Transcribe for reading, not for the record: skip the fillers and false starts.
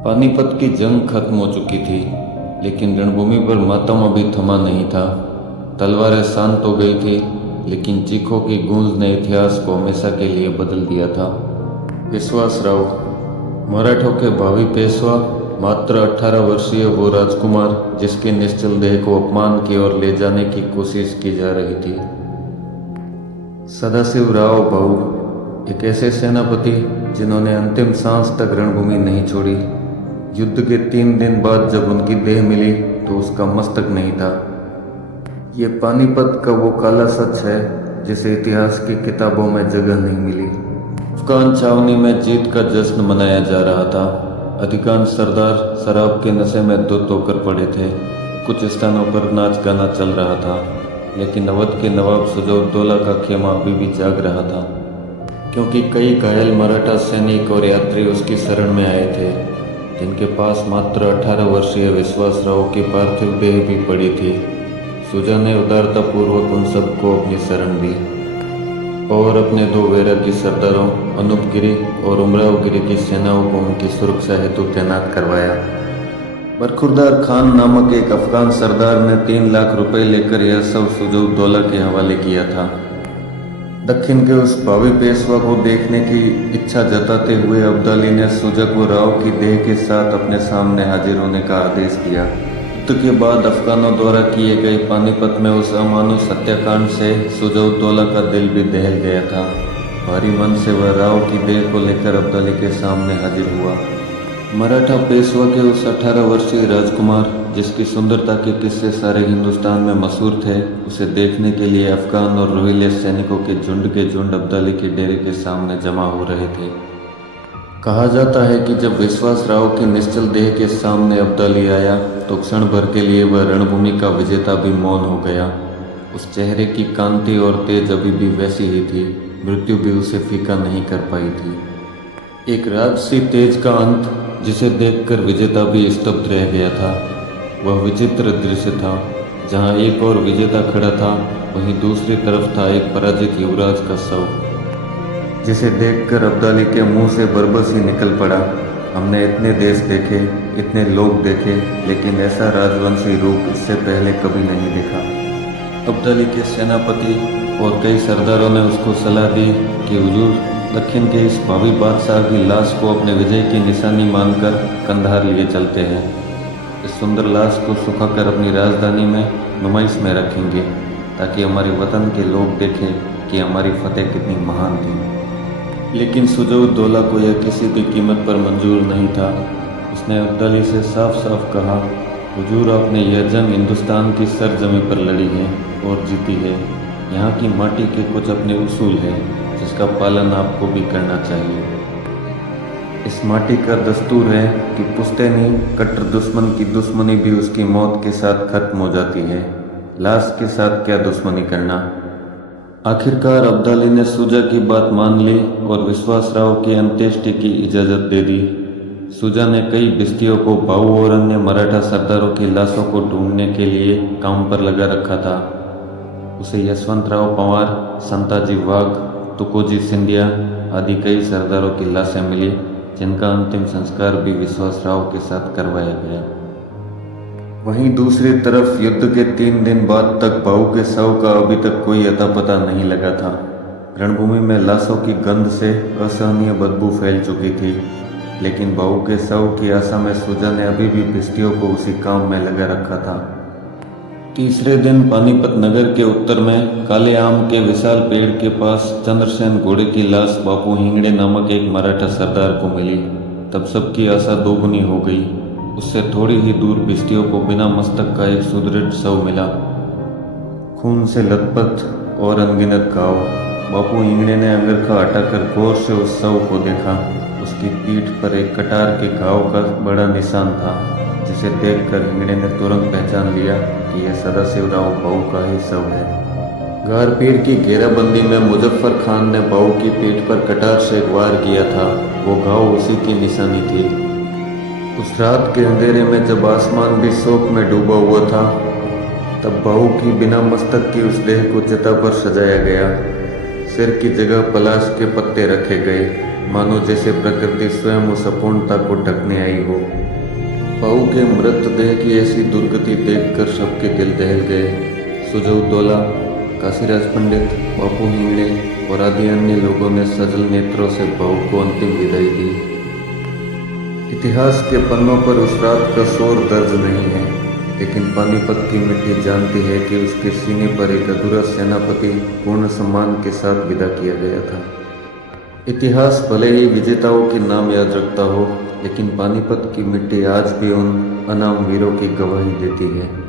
पानीपत की जंग खत्म हो चुकी थी, लेकिन रणभूमि पर मातम अभी थमा नहीं था। तलवारें शांत हो गई थी, लेकिन चीखों की गूंज ने इतिहास को हमेशा के लिए बदल दिया था। विश्वासराव, मराठों के भावी पेशवा, मात्र 18 वर्षीय वो राजकुमार जिसके निश्चल देह को अपमान की ओर ले जाने की कोशिश की जा रही थी। सदाशिव राव भाऊ, एक ऐसे सेनापति जिन्होंने अंतिम सांस तक रणभूमि नहीं छोड़ी। युद्ध के 3 दिन बाद जब उनकी देह मिली तो उसका मस्तक नहीं था। ये पानीपत का वो काला सच है जिसे इतिहास की किताबों में जगह नहीं मिली। अफगान छावनी में जीत का जश्न मनाया जा रहा था। अधिकांश सरदार शराब के नशे में धुत होकर पड़े थे। कुछ स्थानों पर नाच गाना चल रहा था, लेकिन अवध के नवाब सुजाउद्दौला का खेमा अभी भी जाग रहा था, क्योंकि कई घायल मराठा सैनिक और यात्री उसकी शरण में आए थे, जिनके पास मात्र 18 वर्षीय विश्वासराव की पार्थिव देह भी पड़ी थी। सुजा ने उदारतापूर्वक उन सबको अपनी शरण दी और अपने 2 वैरागी सरदारों अनूपगिरी और उमरावगिरी की सेनाओं को उनकी सुरक्षा हेतु तैनात करवाया। बरखुरदार खान नामक एक अफगान सरदार ने 3 लाख रुपए लेकर यह सब सुजाउद्दौला के हवाले किया था। दक्षिण के उस भावी पेशवा को देखने की इच्छा जताते हुए अब्दाली ने सुजा को राव की देह के साथ अपने सामने हाजिर होने का आदेश दिया। युद्ध के बाद अफगानों द्वारा किए गए पानीपत में उस अमानुष हत्याकांड से सुजाउद्दौला का दिल भी दहल गया था। भारी मन से वह राव की देह को लेकर अब्दाली के सामने हाजिर हुआ। मराठा पेशवा के उस 18 वर्षीय राजकुमार, जिसकी सुंदरता के किस्से सारे हिंदुस्तान में मशहूर थे, उसे देखने के लिए अफगान और रोहिले सैनिकों के झुंड अब्दाली के डेरे के सामने जमा हो रहे थे। कहा जाता है कि जब विश्वासराव की निश्चल देह के सामने अब्दाली आया तो क्षण भर के लिए वह रणभूमि का विजेता भी मौन हो गया। उस चेहरे की कांति और तेज अभी भी वैसी ही थी। मृत्यु भी उसे फीका नहीं कर पाई थी। एक राजसी तेज का अंत जिसे देखकर विजेता भी स्तब्ध रह गया था। वह विचित्र दृश्य था। जहां एक और विजेता खड़ा था, वहीं दूसरी तरफ था एक पराजित युवराज का शव, जिसे देखकर अब्दाली के मुंह से बरबस ही निकल पड़ा। हमने इतने देश देखे, इतने लोग देखे, लेकिन ऐसा राजवंशी रूप इससे पहले कभी नहीं देखा। अब्दाली के सेनापति और कई सरदारों ने उसको सलाह दी कि हुजूर, दक्षिण के इस भावी बादशाह की लाश को अपने विजय की निशानी मानकर कंधार लिए चलते हैं। इस सुंदर लाश को सुखाकर अपनी राजधानी में नुमाइश में रखेंगे, ताकि हमारे वतन के लोग देखें कि हमारी फतेह कितनी महान थी। लेकिन सुजाउद्दौला को यह किसी भी कीमत पर मंजूर नहीं था। उसने अब्दाली से साफ साफ कहा, हुजूर, आपने यह जंग हिंदुस्तान की सरजमी पर लड़ी है और जीती है। यहाँ की माटी के कुछ अपने उसूल हैं, जिसका पालन आपको भी करना चाहिए। इस माटी का दस्तूर है कि पुश्तैनी कट्टर दुश्मन की दुश्मनी भी उसकी मौत के साथ खत्म हो जाती है। लाश के साथ क्या दुश्मनी करना। आखिरकार अब्दाली ने सुजा की बात मान ली और विश्वासराव की अंत्येष्टि की इजाज़त दे दी। सुजा ने कई बिस्तियों को भाऊ और अन्य मराठा सरदारों की लाशों को ढूंढने के लिए काम पर लगा रखा था। उसे यशवंतराव पवार, संताजी वाघ, तुकोजी सिंधिया आदि कई सरदारों की लाशें मिली, जिनका अंतिम संस्कार भी विश्वासराव के साथ करवाया गया। वहीं दूसरी तरफ युद्ध के 3 दिन बाद तक भाऊ के शव का अभी तक कोई अता पता नहीं लगा था। रणभूमि में लाशों की गंध से असहनीय बदबू फैल चुकी थी, लेकिन भाऊ के शव की आशा में सुजा ने अभी भी भिस्तियों को उसी काम में लगा रखा था। तीसरे दिन पानीपत नगर के उत्तर में काले आम के विशाल पेड़ के पास चंद्रसेन घोड़े की लाश बापू हिंगड़े नामक एक मराठा सरदार को मिली। तब सबकी आशा दोगुनी हो गई। उससे थोड़ी ही दूर भिस्तियों को बिना मस्तक का एक सुदृढ़ शव मिला, खून से लथपथ और अनगिनत घाव। बापू हिंगड़े ने अंगरखा हटाकर गौर से उस शव को देखा। उसकी पीठ पर एक कटार के घाव का बड़ा निशान था, जिसे देखकर हिंगड़े ने तुरंत पहचान लिया कि यह सदाशिवराव भाऊ का ही शव है। गारपीर की घेराबंदी में मुजफ्फर खान ने भाऊ की पीठ पर कटार से एक वार किया था। वो घाव उसी की निशानी थी। उस रात के अंधेरे में जब आसमान भी शोक में डूबा हुआ था, तब भाऊ की बिना मस्तक की उस देह को चिता पर सजाया गया। सिर की जगह पलाश के पत्ते रखे गए। मानो जैसे प्रकृति स्वयं उस अपूर्णता को ढकने आई हो। पाऊ के मृतदेह की ऐसी दुर्गति देखकर सबके दिल दहल गए। सुजौदौला, काशीराज पंडित, बापू हिंगड़े और आदि अन्य लोगों ने सजल नेत्रों से भाऊ को अंतिम विदाई दी। इतिहास के पन्नों पर उस रात का शोर दर्ज नहीं है, लेकिन पानीपत की मिट्टी जानती है कि उसके सीने पर एक अधूरा सेनापति पूर्ण सम्मान के साथ विदा किया गया था। इतिहास भले ही विजेताओं के नाम याद रखता हो, लेकिन पानीपत की मिट्टी आज भी उन अनाम वीरों की गवाही देती है।